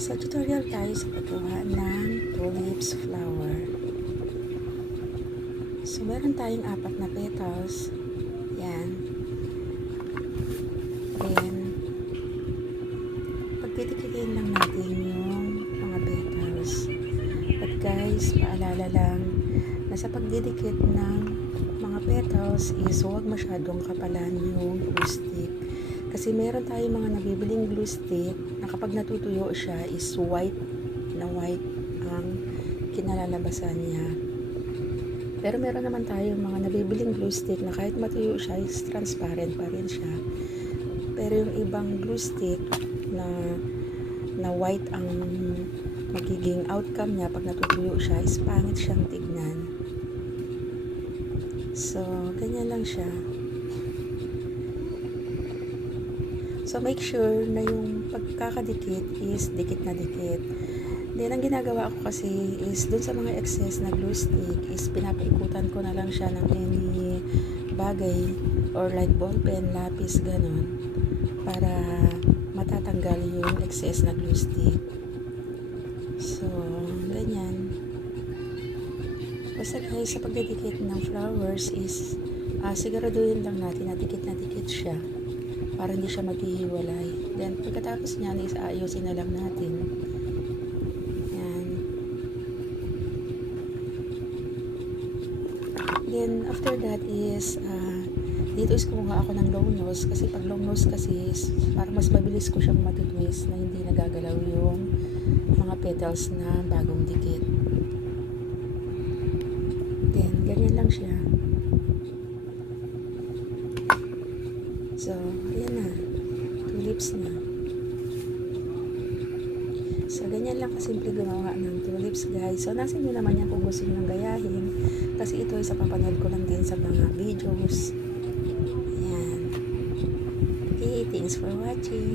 Sa tutorial tayo sa paggawa ng tulips flower. So, meron tayong 4 na petals. Yan. Then, pagtitikitin lang natin yung mga petals. But guys, paalala lang na sa pagdidikit ng mga petals is huwag masyadong kapalan yung glue stick. Kasi meron tayong mga nabibiling glue stick na kapag natutuyo siya is white ang kinalalabasan niya. Pero meron naman tayong mga nabibiling glue stick na kahit matuyo siya is transparent pa rin siya. Pero yung ibang glue stick na white ang magiging outcome niya pag natutuyo siya is pangit siyang tignan. So, ganyan lang siya. So, make sure na yung pagkakadikit is dikit na dikit. Then, ang ginagawa ko kasi is dun sa mga excess na glue stick is pinapaikutan ko na lang siya ng any bagay or like ball pen, lapis, ganun para matatanggal yung excess na glue stick. So, ganyan. Basta guys, sa pagdidikit ng flowers is siguraduhin lang natin na dikit siya para hindi siya maghihiwalay. Then, pagkatapos niyan is ayusin na lang natin. Yan. Then, after that is dito is kumuha ako ng long nose kasi pag long nose kasi is para mas mabilis ko siyang matutwist na hindi nagagalaw yung mga petals na bagong dikit. Then, ganyan lang siya. So, ayan na. Tulips na. So, ganyan lang kasimple gumawa ng tulips, guys. So, nasa inyo naman yan kung gusto nyo nang gayahin. Kasi ito ay sa papanood ko lang din sa mga videos. Ayan. Okay, thanks for watching.